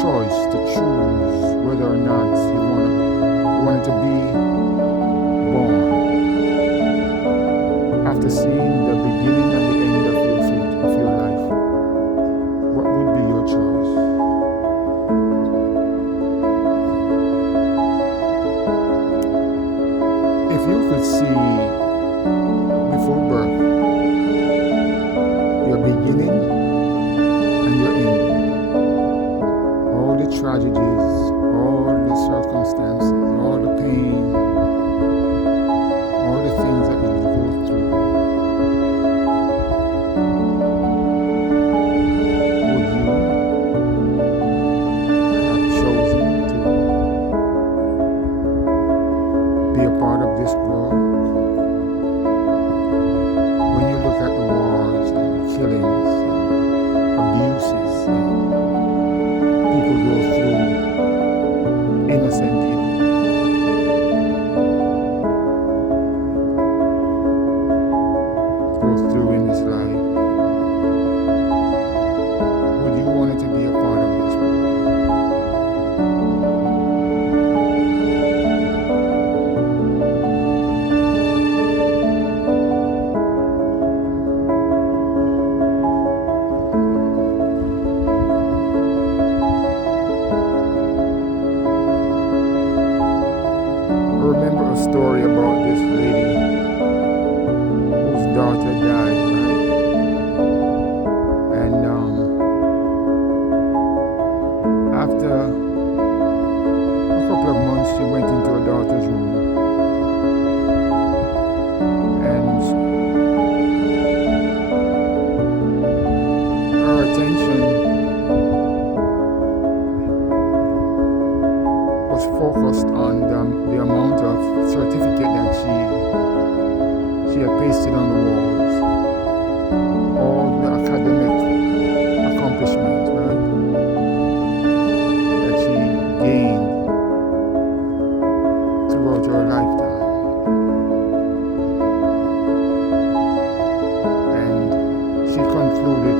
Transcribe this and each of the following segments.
choice to choose whether or not you wanted to be born. After seeing the beginning and the end of your life, what would be your choice? If you could see before birth your beginning and your ending, all the tragedies, all the circumstances, all the pain, all the things that you would go through, would you have chosen to be a part of this world? When you look at the wars and the killings and abuses and people go through, innocent people go through in this life, would you want it to be a part of this world? I remember a story about this lady whose daughter died, right? And after a couple of months, she went into her daughter's room, and her attention was focused on the amount of certificate that she had pasted on the walls, all the academic accomplishments, right, that she gained throughout her lifetime. And she concluded,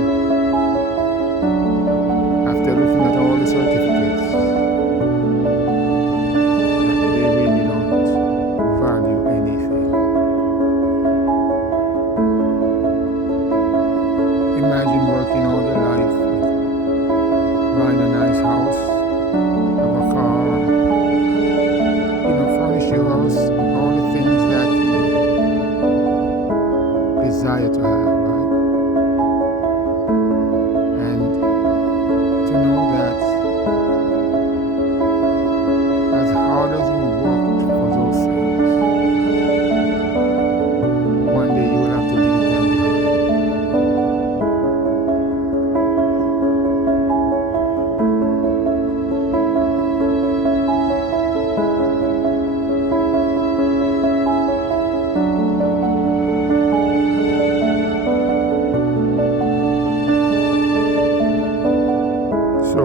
after looking at all the certificates, that they really don't value anything. Imagine working all your life, buying a nice house, have a car, furnish your house with all the things that you desire to have, right? And to know that as hard as you worked for those things, one day you will have to leave them behind. So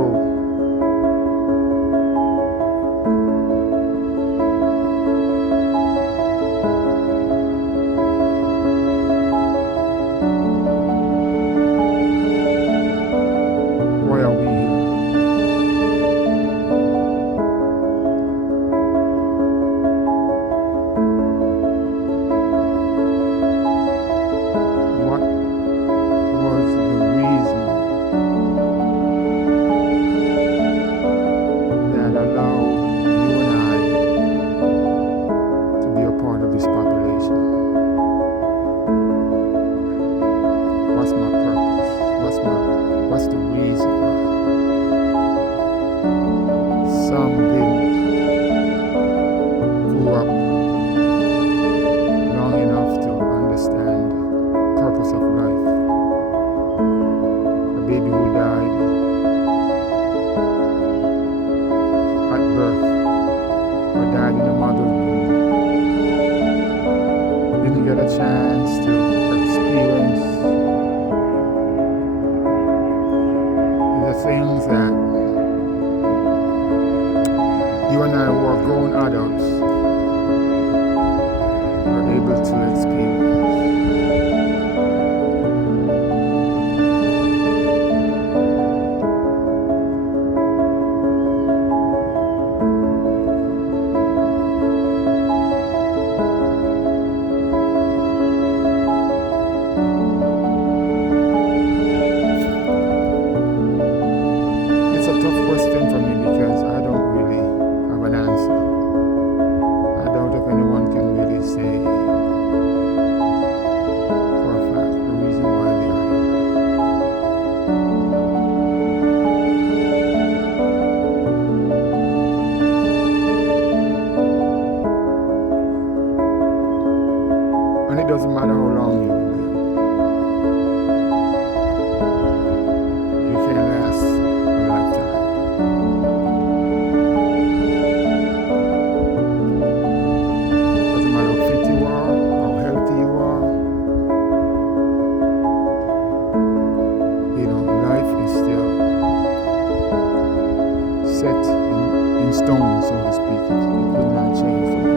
why are we here? What was the reason that allowed you and I to be a part of this population? What's my purpose? What's the reason why? Some didn't grow up long enough to understand the purpose of life. A baby who died at birth or died in the mother's womb didn't get a chance to experience the things that you and I, who are grown adults, are able to experience. set in stone, so to speak. It will not change for me.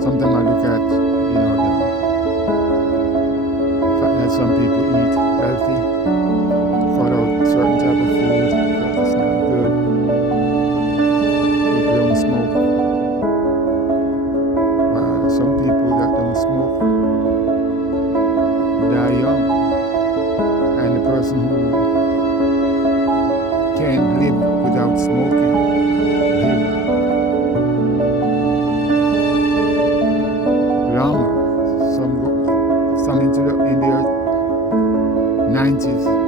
Sometimes I look at, the fact that some people eat healthy, cut out certain type of food because it's not good. People don't smoke. While some people that don't smoke die young. And the person who can't live without smoking live longer. Some into in their 90s.